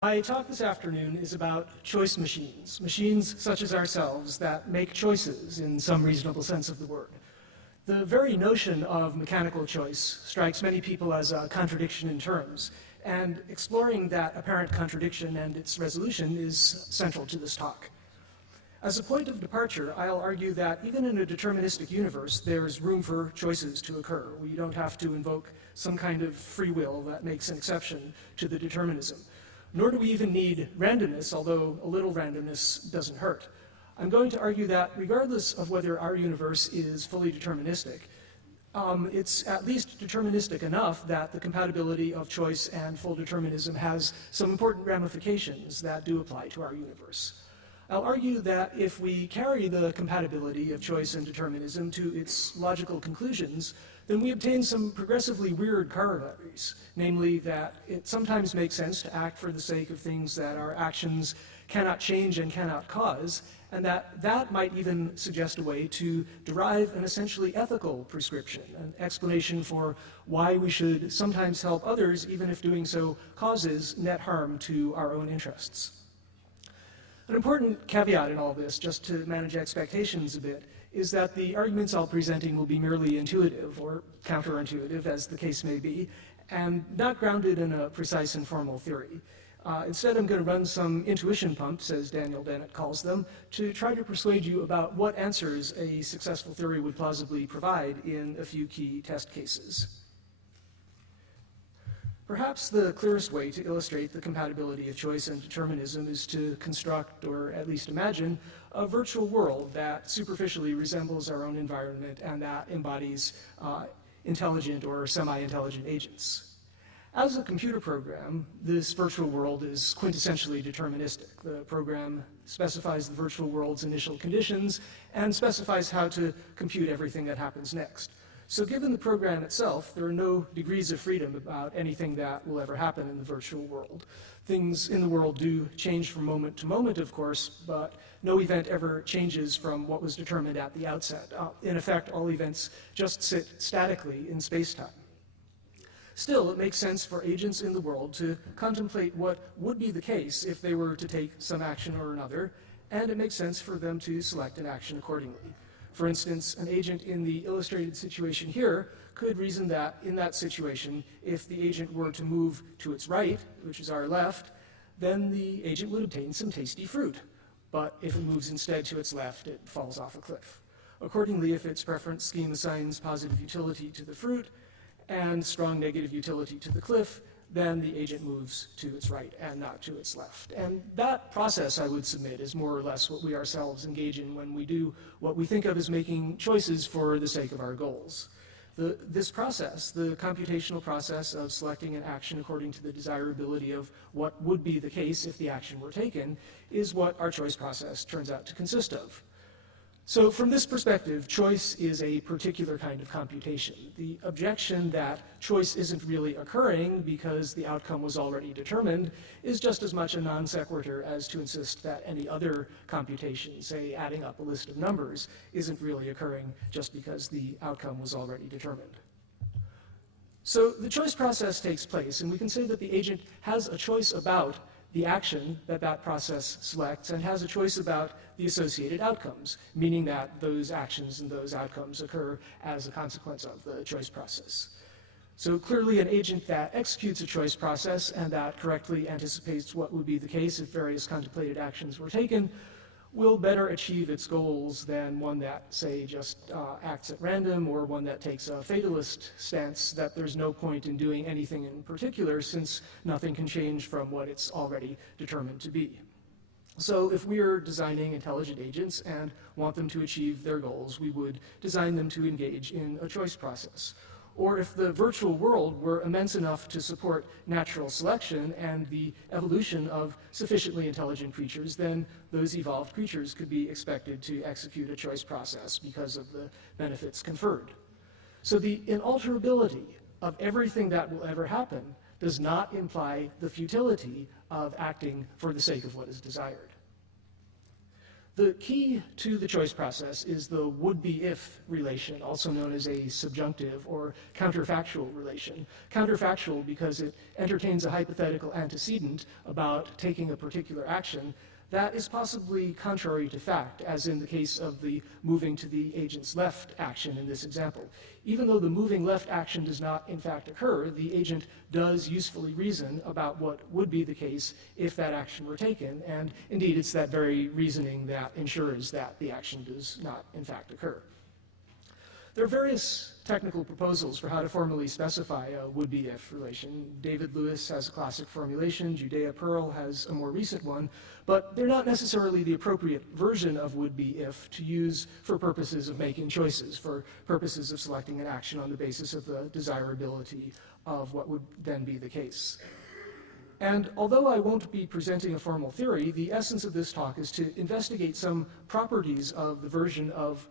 My talk this afternoon is about choice machines, machines such as ourselves that make choices in some reasonable sense of the word. The very notion of mechanical choice strikes many people as a contradiction in terms, and exploring that apparent contradiction and its resolution is central to this talk. As a point of departure, I'll argue that even in a deterministic universe, there's room for choices to occur. We don't have to invoke some kind of free will that makes an exception to the determinism. Nor do we even need randomness, although a little randomness doesn't hurt. I'm going to argue that regardless of whether our universe is fully deterministic, it's at least deterministic enough that the compatibility of choice and full determinism has some important ramifications that do apply to our universe. I'll argue that if we carry the compatibility of choice and determinism to its logical conclusions, then we obtain some progressively weird corollaries, namely that it sometimes makes sense to act for the sake of things that our actions cannot change and cannot cause, and that might even suggest a way to derive an essentially ethical prescription, an explanation for why we should sometimes help others, even if doing so causes net harm to our own interests. An important caveat in all this, just to manage expectations a bit, is that the arguments I'll be presenting will be merely intuitive or counterintuitive, as the case may be, and not grounded in a precise and formal theory. Instead, I'm going to run some intuition pumps, as Daniel Dennett calls them, to try to persuade you about what answers a successful theory would plausibly provide in a few key test cases. Perhaps the clearest way to illustrate the compatibility of choice and determinism is to construct, or at least imagine, a virtual world that superficially resembles our own environment and that embodies intelligent or semi-intelligent agents. As a computer program, this virtual world is quintessentially deterministic. The program specifies the virtual world's initial conditions and specifies how to compute everything that happens next. So given the program itself, there are no degrees of freedom about anything that will ever happen in the virtual world. Things in the world do change from moment to moment, of course, but no event ever changes from what was determined at the outset. In effect, all events just sit statically in space-time. Still, it makes sense for agents in the world to contemplate what would be the case if they were to take some action or another, and it makes sense for them to select an action accordingly. For instance, an agent in the illustrated situation here could reason that in that situation, if the agent were to move to its right, which is our left, then the agent would obtain some tasty fruit. But if it moves instead to its left, it falls off a cliff. Accordingly, if its preference scheme assigns positive utility to the fruit and strong negative utility to the cliff, then the agent moves to its right and not to its left. And that process, I would submit, is more or less what we ourselves engage in when we do what we think of as making choices for the sake of our goals. This process, the computational process of selecting an action according to the desirability of what would be the case if the action were taken, is what our choice process turns out to consist of. So from this perspective, choice is a particular kind of computation. The objection that choice isn't really occurring because the outcome was already determined is just as much a non sequitur as to insist that any other computation, say adding up a list of numbers, isn't really occurring just because the outcome was already determined. So the choice process takes place, and we can say that the agent has a choice about the action that that process selects and has a choice about the associated outcomes, meaning that those actions and those outcomes occur as a consequence of the choice process. So clearly an agent that executes a choice process and that correctly anticipates what would be the case if various contemplated actions were taken will better achieve its goals than one that, say, just acts at random, or one that takes a fatalist stance that there's no point in doing anything in particular since nothing can change from what it's already determined to be. So if we are designing intelligent agents and want them to achieve their goals, we would design them to engage in a choice process. Or if the virtual world were immense enough to support natural selection and the evolution of sufficiently intelligent creatures, then those evolved creatures could be expected to execute a choice process because of the benefits conferred. So the inalterability of everything that will ever happen does not imply the futility of acting for the sake of what is desired. The key to the choice process is the would-be-if relation, also known as a subjunctive or counterfactual relation. Counterfactual because it entertains a hypothetical antecedent about taking a particular action that is possibly contrary to fact, as in the case of the moving to the agent's left action in this example. Even though the moving left action does not in fact occur, the agent does usefully reason about what would be the case if that action were taken, and indeed it's that very reasoning that ensures that the action does not in fact occur. There are various technical proposals for how to formally specify a would-be-if relation. David Lewis has a classic formulation, Judea Pearl has a more recent one, but they're not necessarily the appropriate version of would-be-if to use for purposes of making choices, for purposes of selecting an action on the basis of the desirability of what would then be the case. And although I won't be presenting a formal theory, the essence of this talk is to investigate some properties of the version of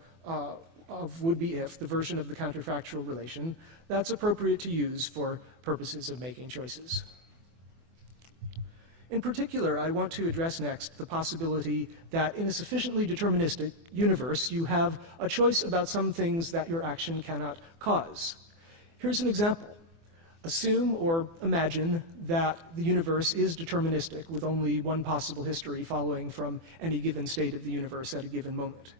would-be-if, the version of the counterfactual relation, that's appropriate to use for purposes of making choices. In particular, I want to address next the possibility that in a sufficiently deterministic universe, you have a choice about some things that your action cannot cause. Here's an example. Assume or imagine that the universe is deterministic with only one possible history following from any given state of the universe at a given moment.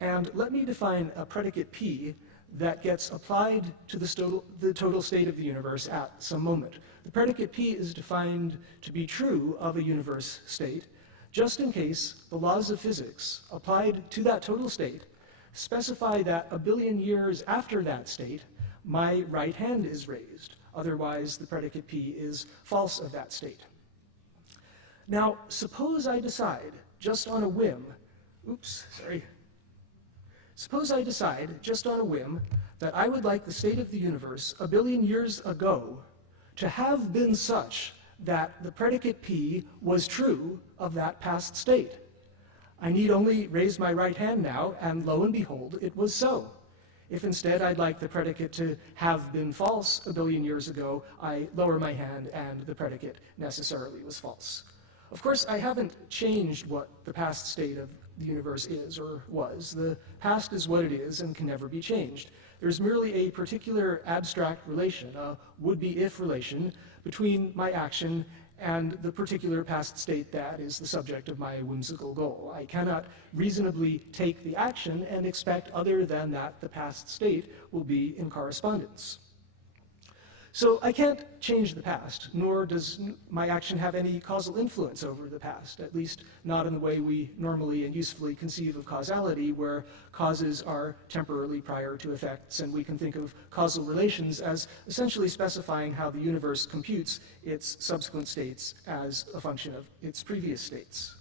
And let me define a predicate P that gets applied to the total state of the universe at some moment. The predicate P is defined to be true of a universe state, just in case the laws of physics applied to that total state specify that a billion years after that state, my right hand is raised. Otherwise, the predicate P is false of that state. Now, suppose I decide just on a whim, suppose I decide, just on a whim, that I would like the state of the universe a billion years ago to have been such that the predicate P was true of that past state. I need only raise my right hand now, and lo and behold, it was so. If instead I'd like the predicate to have been false a billion years ago, I lower my hand and the predicate necessarily was false. Of course, I haven't changed what the past state of the universe is or was. The past is what it is and can never be changed. There's merely a particular abstract relation, a would-be-if relation, between my action and the particular past state that is the subject of my whimsical goal. I cannot reasonably take the action and expect other than that the past state will be in correspondence. So I can't change the past, nor does my action have any causal influence over the past, at least not in the way we normally and usefully conceive of causality, where causes are temporarily prior to effects, and we can think of causal relations as essentially specifying how the universe computes its subsequent states as a function of its previous states.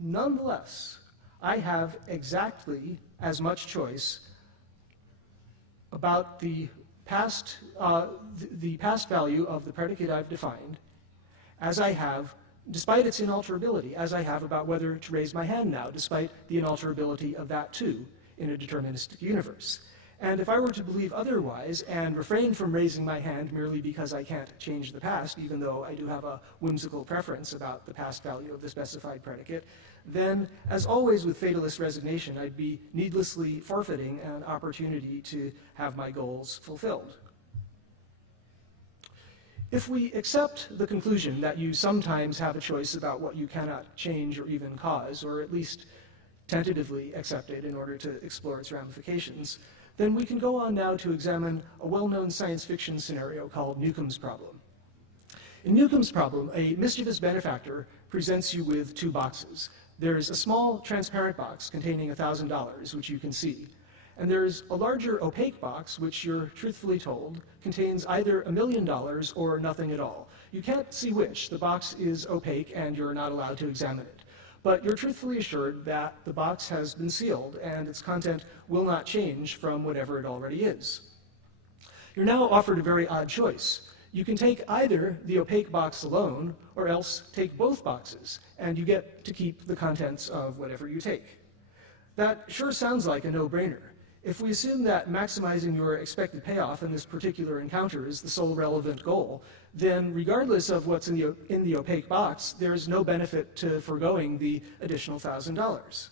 Nonetheless, I have exactly as much choice about the past value of the predicate I've defined as I have, despite its inalterability, as I have about whether to raise my hand now, despite the inalterability of that too in a deterministic universe. And if I were to believe otherwise and refrain from raising my hand merely because I can't change the past, even though I do have a whimsical preference about the past value of the specified predicate, then, as always with fatalist resignation, I'd be needlessly forfeiting an opportunity to have my goals fulfilled. If we accept the conclusion that you sometimes have a choice about what you cannot change or even cause, or at least tentatively accept it in order to explore its ramifications, then we can go on now to examine a well-known science fiction scenario called Newcomb's problem. In Newcomb's problem, a mischievous benefactor presents you with two boxes. There's a small transparent box containing $1,000, which you can see, and there's a larger opaque box, which you're truthfully told contains either $1 million or nothing at all. You can't see which. The box is opaque and you're not allowed to examine it. But you're truthfully assured that the box has been sealed and its content will not change from whatever it already is. You're now offered a very odd choice. You can take either the opaque box alone or else take both boxes, and you get to keep the contents of whatever you take. That sure sounds like a no-brainer. If we assume that maximizing your expected payoff in this particular encounter is the sole relevant goal, then regardless of what's in the opaque box, there's no benefit to foregoing the additional $1,000.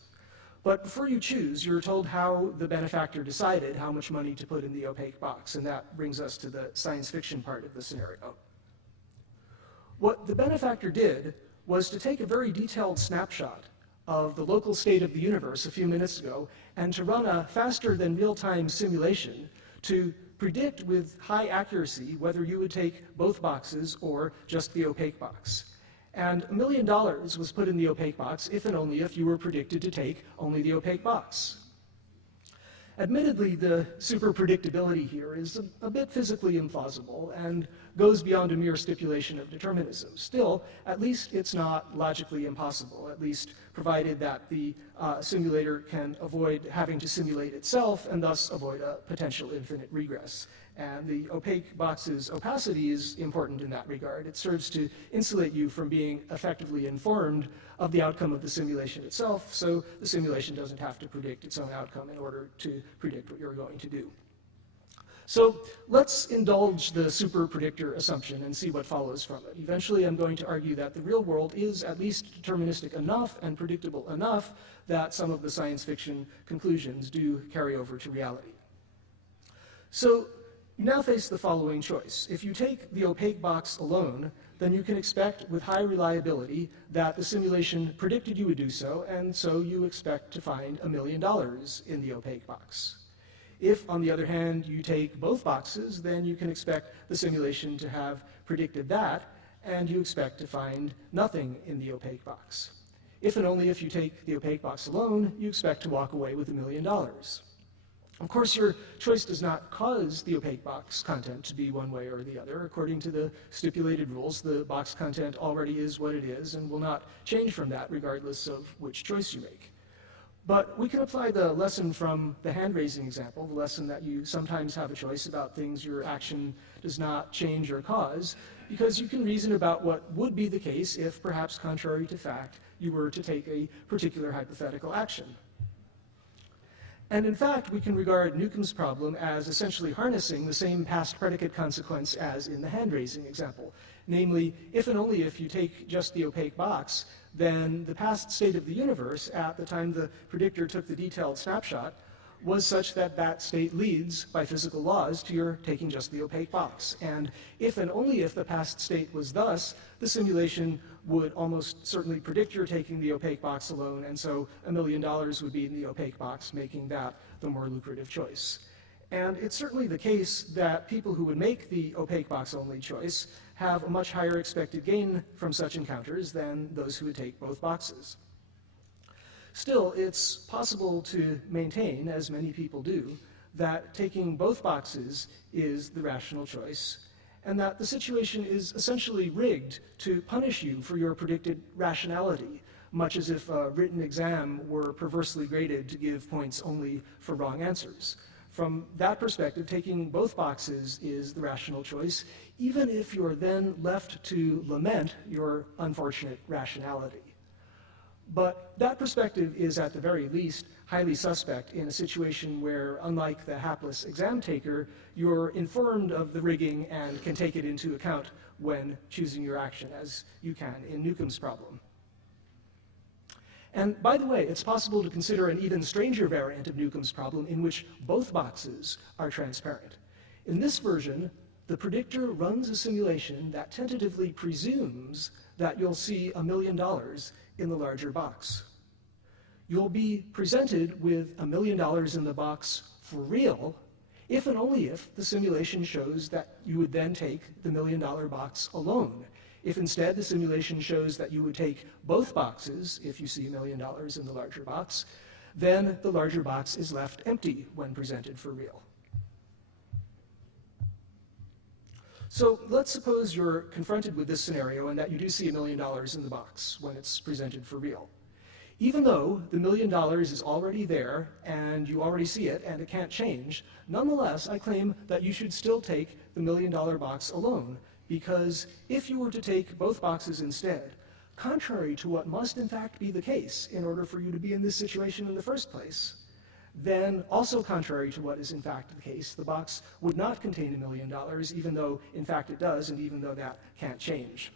But before you choose, you're told how the benefactor decided how much money to put in the opaque box, and that brings us to the science fiction part of the scenario. What the benefactor did was to take a very detailed snapshot of the local state of the universe a few minutes ago and to run a faster than real-time simulation to predict with high accuracy whether you would take both boxes or just the opaque box. And $1 million was put in the opaque box if and only if you were predicted to take only the opaque box. Admittedly, the super predictability here is a bit physically implausible and goes beyond a mere stipulation of determinism. Still, at least it's not logically impossible, at least provided that the simulator can avoid having to simulate itself and thus avoid a potential infinite regress. And the opaque box's opacity is important in that regard. It serves to insulate you from being effectively informed of the outcome of the simulation itself, so the simulation doesn't have to predict its own outcome in order to predict what you're going to do. So let's indulge the super predictor assumption and see what follows from it. Eventually, I'm going to argue that the real world is at least deterministic enough and predictable enough that some of the science fiction conclusions do carry over to reality. So you now face the following choice. If you take the opaque box alone, then you can expect with high reliability that the simulation predicted you would do so, and so you expect to find $1 million in the opaque box. If, on the other hand, you take both boxes, then you can expect the simulation to have predicted that, and you expect to find nothing in the opaque box. If and only if you take the opaque box alone, you expect to walk away with $1 million. Of course, your choice does not cause the opaque box content to be one way or the other. According to the stipulated rules, the box content already is what it is and will not change from that regardless of which choice you make. But we can apply the lesson from the hand-raising example, the lesson that you sometimes have a choice about things your action does not change or cause, because you can reason about what would be the case if, perhaps contrary to fact, you were to take a particular hypothetical action. And in fact, we can regard Newcomb's problem as essentially harnessing the same past predicate consequence as in the hand-raising example. Namely, if and only if you take just the opaque box, then the past state of the universe at the time the predictor took the detailed snapshot was such that that state leads, by physical laws, to your taking just the opaque box. And if and only if the past state was thus, the simulation would almost certainly predict your taking the opaque box alone, and so $1 million would be in the opaque box, making that the more lucrative choice. And it's certainly the case that people who would make the opaque box only choice have a much higher expected gain from such encounters than those who would take both boxes. Still, it's possible to maintain, as many people do, that taking both boxes is the rational choice, and that the situation is essentially rigged to punish you for your predicted rationality, much as if a written exam were perversely graded to give points only for wrong answers. From that perspective, taking both boxes is the rational choice, even if you're then left to lament your unfortunate rationality. But that perspective is, at the very least, highly suspect in a situation where, unlike the hapless exam taker, you're informed of the rigging and can take it into account when choosing your action, as you can in Newcomb's problem. And by the way, it's possible to consider an even stranger variant of Newcomb's problem in which both boxes are transparent. In this version, the predictor runs a simulation that tentatively presumes that you'll see $1 million in the larger box. You'll be presented with $1 million in the box for real if and only if the simulation shows that you would then take the $1 million box alone. If instead the simulation shows that you would take both boxes if you see $1 million in the larger box, then the larger box is left empty when presented for real. So let's suppose you're confronted with this scenario and that you do see $1 million in the box when it's presented for real. Even though the $1 million is already there and you already see it and it can't change, nonetheless, I claim that you should still take the $1 million box alone, because if you were to take both boxes instead, contrary to what must in fact be the case in order for you to be in this situation in the first place, then also contrary to what is in fact the case, the box would not contain $1 million, even though in fact it does, and even though that can't change.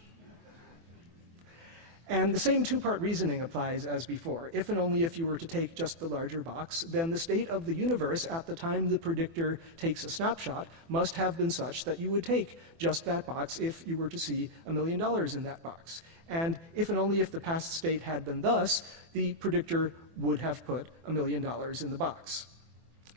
And the same two-part reasoning applies as before. If and only if you were to take just the larger box, then the state of the universe at the time the predictor takes a snapshot must have been such that you would take just that box if you were to see $1 million in that box. And if and only if the past state had been thus, the predictor would have put $1 million in the box.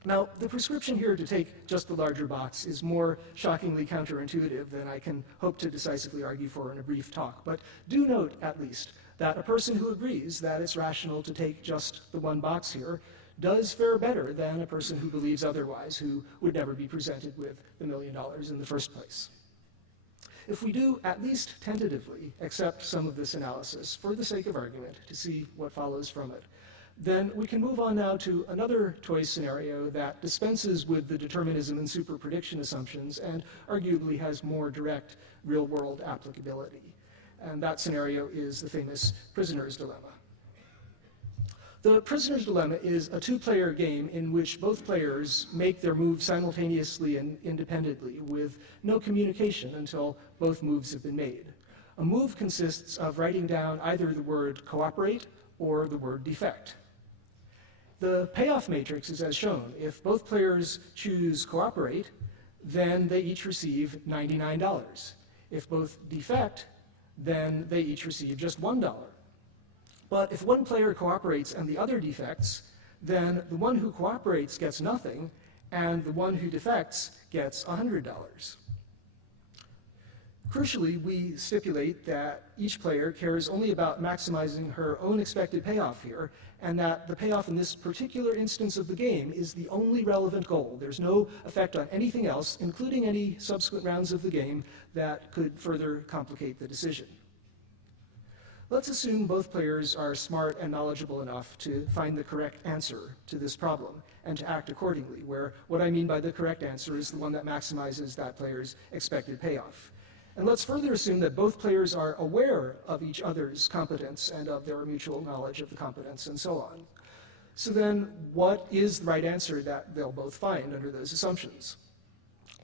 Now, the prescription here to take just the larger box is more shockingly counterintuitive than I can hope to decisively argue for in a brief talk, but do note, at least, that a person who agrees that it's rational to take just the one box here does fare better than a person who believes otherwise, who would never be presented with the $1 million in the first place. If we do, at least tentatively, accept some of this analysis for the sake of argument to see what follows from it, then we can move on now to another toy scenario that dispenses with the determinism and superprediction assumptions and arguably has more direct real-world applicability. And that scenario is the famous prisoner's dilemma. The prisoner's dilemma is a two-player game in which both players make their moves simultaneously and independently with no communication until both moves have been made. A move consists of writing down either the word cooperate or the word defect. The payoff matrix is as shown. If both players choose cooperate, then they each receive $99. If both defect, then they each receive just $1. But if one player cooperates and the other defects, then the one who cooperates gets nothing, and the one who defects gets $100. Crucially, we stipulate that each player cares only about maximizing her own expected payoff here, and that the payoff in this particular instance of the game is the only relevant goal. There's no effect on anything else, including any subsequent rounds of the game that could further complicate the decision. Let's assume both players are smart and knowledgeable enough to find the correct answer to this problem and to act accordingly, where what I mean by the correct answer is the one that maximizes that player's expected payoff. And let's further assume that both players are aware of each other's competence and of their mutual knowledge of the competence and so on. So then, what is the right answer that they'll both find under those assumptions?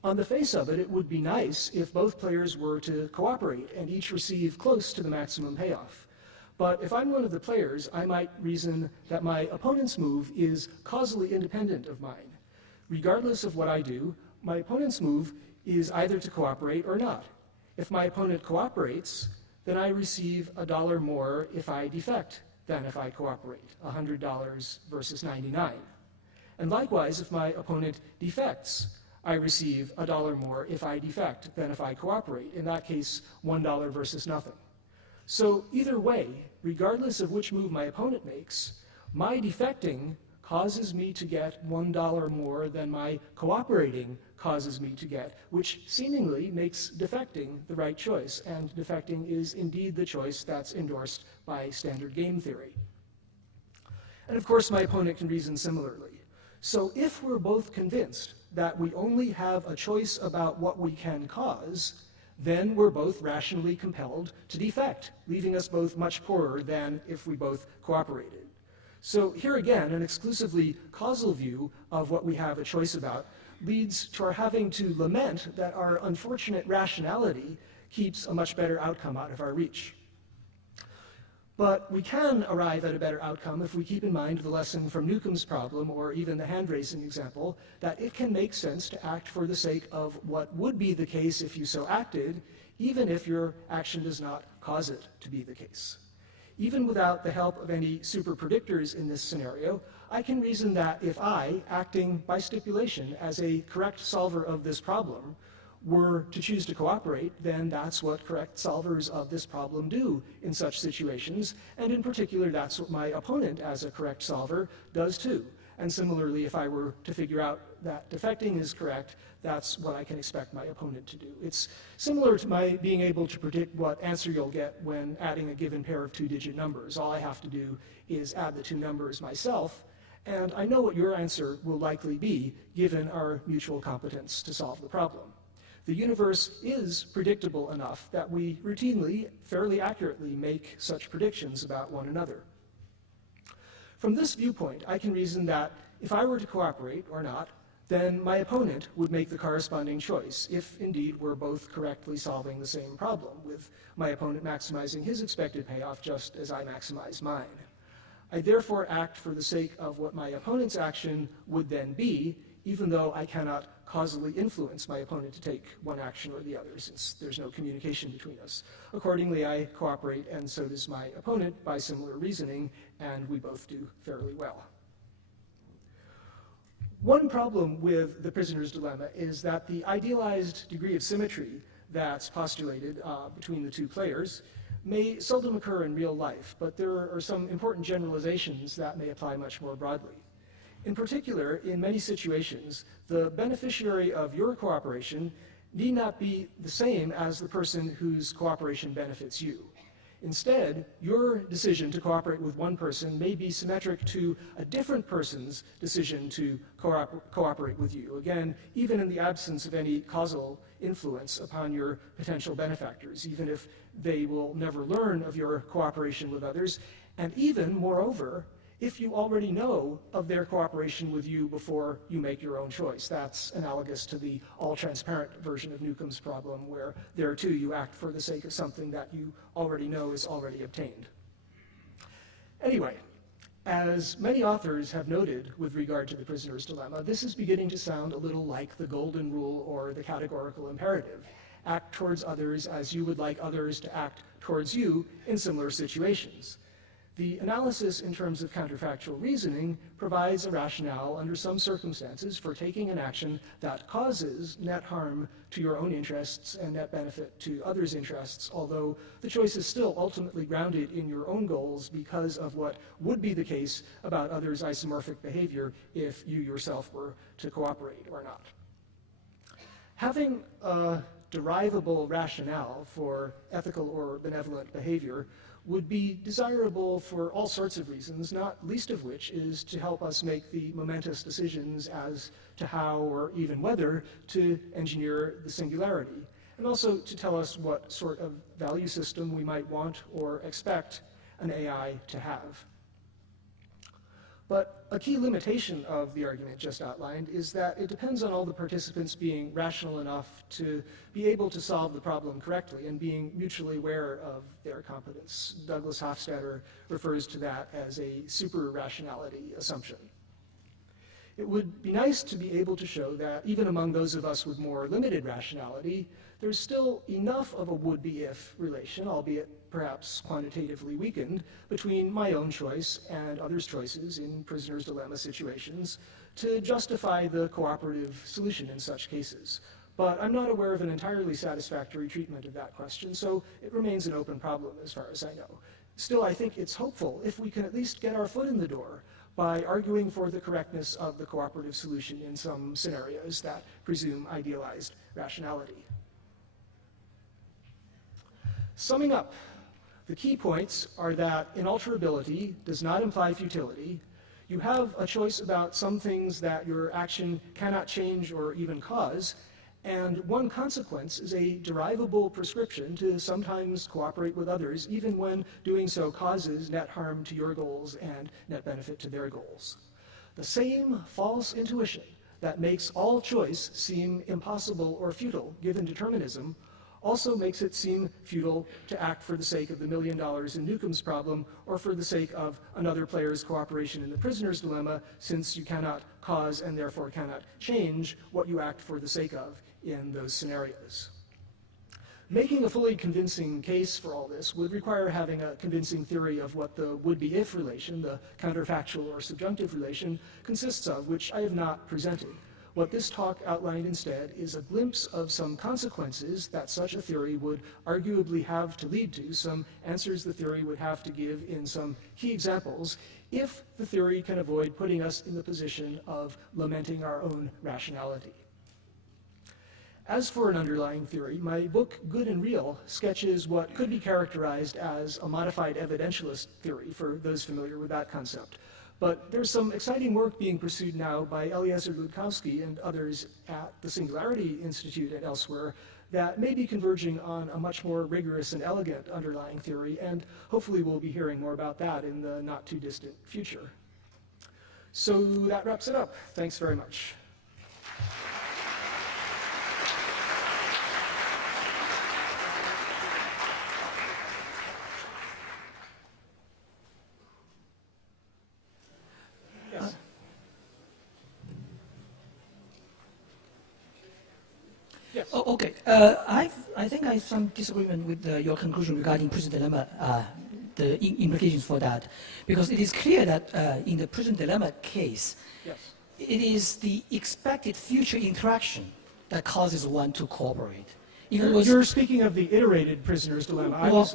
On the face of it, it would be nice if both players were to cooperate and each receive close to the maximum payoff. But if I'm one of the players, I might reason that my opponent's move is causally independent of mine. Regardless of what I do, my opponent's move is either to cooperate or not. If my opponent cooperates, then I receive $1 more if I defect than if I cooperate, $100 versus 99. And likewise, if my opponent defects, I receive $1 more if I defect than if I cooperate, in that case, $1 versus nothing. So either way, regardless of which move my opponent makes, my defecting causes me to get $1 more than my cooperating causes me to get, which seemingly makes defecting the right choice, and defecting is indeed the choice that's endorsed by standard game theory. And of course, my opponent can reason similarly. So if we're both convinced that we only have a choice about what we can cause, then we're both rationally compelled to defect, leaving us both much poorer than if we both cooperated. So here again, an exclusively causal view of what we have a choice about leads to our having to lament that our unfortunate rationality keeps a much better outcome out of our reach. But we can arrive at a better outcome if we keep in mind the lesson from Newcomb's problem, or even the hand racing example, that it can make sense to act for the sake of what would be the case if you so acted, even if your action does not cause it to be the case. Even without the help of any super predictors in this scenario, I can reason that if I, acting by stipulation as a correct solver of this problem, were to choose to cooperate, then that's what correct solvers of this problem do in such situations, and in particular, that's what my opponent as a correct solver does too. And similarly, if I were to figure out that defecting is correct, that's what I can expect my opponent to do. It's similar to my being able to predict what answer you'll get when adding a given pair of two-digit numbers. All I have to do is add the two numbers myself, and I know what your answer will likely be given our mutual competence to solve the problem. The universe is predictable enough that we routinely, fairly accurately make such predictions about one another. From this viewpoint, I can reason that if I were to cooperate or not, then my opponent would make the corresponding choice, if indeed we're both correctly solving the same problem, with my opponent maximizing his expected payoff just as I maximize mine. I therefore act for the sake of what my opponent's action would then be, even though I cannot causally influence my opponent to take one action or the other, since there's no communication between us. Accordingly, I cooperate, and so does my opponent by similar reasoning, and we both do fairly well. One problem with the prisoner's dilemma is that the idealized degree of symmetry that's postulated between the two players may seldom occur in real life, but there are some important generalizations that may apply much more broadly. In particular, in many situations, the beneficiary of your cooperation need not be the same as the person whose cooperation benefits you. Instead, your decision to cooperate with one person may be symmetric to a different person's decision to cooperate with you. Again, even in the absence of any causal influence upon your potential benefactors, even if they will never learn of your cooperation with others, and even, moreover, if you already know of their cooperation with you before you make your own choice. That's analogous to the all-transparent version of Newcomb's problem, where there too you act for the sake of something that you already know is already obtained. Anyway, as many authors have noted with regard to the prisoner's dilemma, this is beginning to sound a little like the golden rule or the categorical imperative. Act towards others as you would like others to act towards you in similar situations. The analysis in terms of counterfactual reasoning provides a rationale under some circumstances for taking an action that causes net harm to your own interests and net benefit to others' interests, although the choice is still ultimately grounded in your own goals because of what would be the case about others' isomorphic behavior if you yourself were to cooperate or not. Having a derivable rationale for ethical or benevolent behavior would be desirable for all sorts of reasons, not least of which is to help us make the momentous decisions as to how or even whether to engineer the singularity, and also to tell us what sort of value system we might want or expect an AI to have. But a key limitation of the argument just outlined is that it depends on all the participants being rational enough to be able to solve the problem correctly and being mutually aware of their competence. Douglas Hofstadter refers to that as a super-rationality assumption. It would be nice to be able to show that even among those of us with more limited rationality, there's still enough of a would-be-if relation, albeit perhaps quantitatively weakened, between my own choice and others' choices in prisoner's dilemma situations to justify the cooperative solution in such cases. But I'm not aware of an entirely satisfactory treatment of that question, so it remains an open problem as far as I know. Still, I think it's hopeful if we can at least get our foot in the door by arguing for the correctness of the cooperative solution in some scenarios that presume idealized rationality. Summing up, the key points are that inalterability does not imply futility. You have a choice about some things that your action cannot change or even cause, and one consequence is a derivable prescription to sometimes cooperate with others, even when doing so causes net harm to your goals and net benefit to their goals. The same false intuition that makes all choice seem impossible or futile, given determinism, also makes it seem futile to act for the sake of the $1 million in Newcomb's problem or for the sake of another player's cooperation in the prisoner's dilemma, since you cannot cause and therefore cannot change what you act for the sake of in those scenarios. Making a fully convincing case for all this would require having a convincing theory of what the would-be-if relation, the counterfactual or subjunctive relation, consists of, which I have not presented. What this talk outlined instead is a glimpse of some consequences that such a theory would arguably have to lead to, some answers the theory would have to give in some key examples, if the theory can avoid putting us in the position of lamenting our own rationality. As for an underlying theory, my book, Good and Real, sketches what could be characterized as a modified evidentialist theory, for those familiar with that concept. But there's some exciting work being pursued now by Eliezer Ludkowski and others at the Singularity Institute and elsewhere that may be converging on a much more rigorous and elegant underlying theory, and hopefully we'll be hearing more about that in the not too distant future. So that wraps it up. Thanks very much. Yes. Yes. Oh, okay. I think I have some disagreement with your conclusion regarding prison dilemma, the implications for that, because it is clear that in the prison dilemma case, Yes. it is the expected future interaction that causes one to cooperate. In other words, You're speaking of the iterated prisoner's dilemma.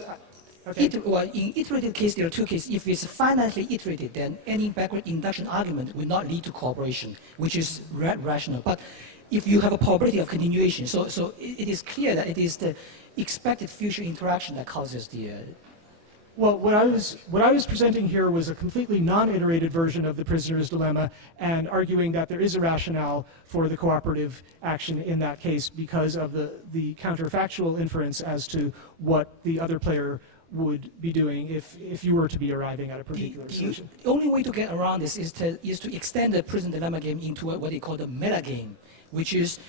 Okay. in iterated case, there are two cases. If it's finitely iterated, then any backward induction argument will not lead to cooperation, which is rational. But if you have a probability of continuation, so it is clear that it is the expected future interaction that causes the. Well, what I was presenting here was a completely non-iterated version of the prisoner's dilemma, and arguing that there is a rationale for the cooperative action in that case because of the counterfactual inference as to what the other player would be doing if you were to be arriving at a particular solution. The only way to get around this is to extend the prison dilemma game into what they call the meta game, which is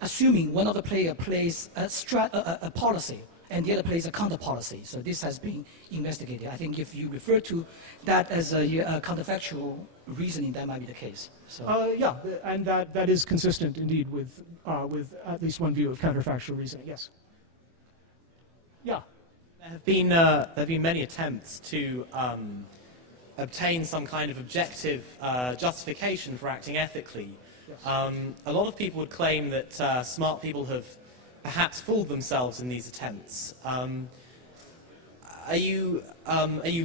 assuming one of the player plays a policy and the other plays a counter policy. So this has been investigated. I think if you refer to that as a counterfactual reasoning, that might be the case. So. Yeah, and that is consistent indeed with at least one view of counterfactual reasoning. Yes. Yeah. There have been many attempts to obtain some kind of objective justification for acting ethically. Yes. A lot of people would claim that smart people have perhaps fooled themselves in these attempts. Are you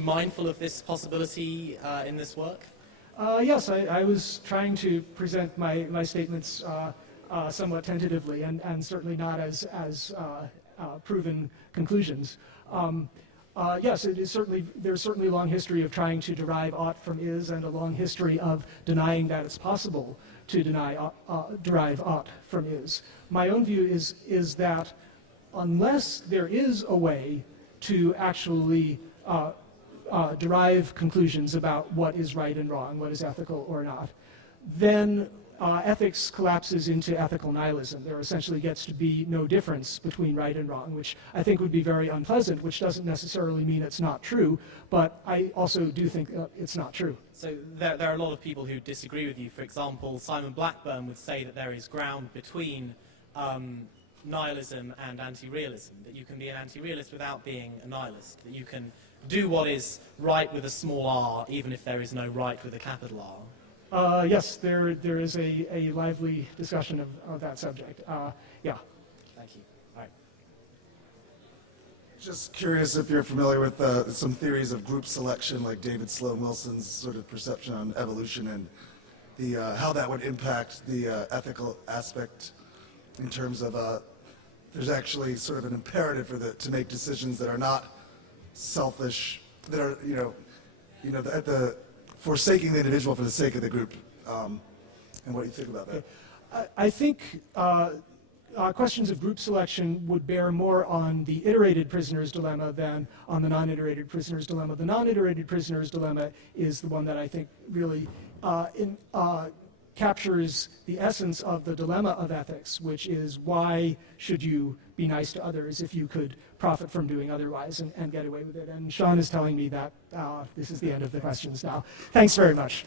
mindful of this possibility in this work? Yes, I was trying to present my statements somewhat tentatively and certainly not as proven conclusions. Yes, there's certainly a long history of trying to derive ought from is, and a long history of denying that it's possible to derive ought from is. My own view is that unless there is a way to actually derive conclusions about what is right and wrong, what is ethical or not, then ethics collapses into ethical nihilism. There essentially gets to be no difference between right and wrong, which I think would be very unpleasant, which doesn't necessarily mean it's not true, but I also do think it's not true. So there are a lot of people who disagree with you. For example, Simon Blackburn would say that there is ground between nihilism and anti-realism, that you can be an anti-realist without being a nihilist, that you can do what is right with a small r, even if there is no right with a capital R. Yes, there is a lively discussion of that subject. Yeah. Thank you. All right. Just curious if you're familiar with some theories of group selection, like David Sloan Wilson's sort of perception on evolution and how that would impact the ethical aspect in terms of there's actually sort of an imperative to make decisions that are not selfish, that are at the forsaking the individual for the sake of the group, and what you think about that. I think questions of group selection would bear more on the iterated prisoner's dilemma than on the non-iterated prisoner's dilemma. The non-iterated prisoner's dilemma is the one that I think really captures the essence of the dilemma of ethics, which is why should you be nice to others if you could profit from doing otherwise and get away with it. And Sean is telling me that this is the end of the questions now. Thanks very much.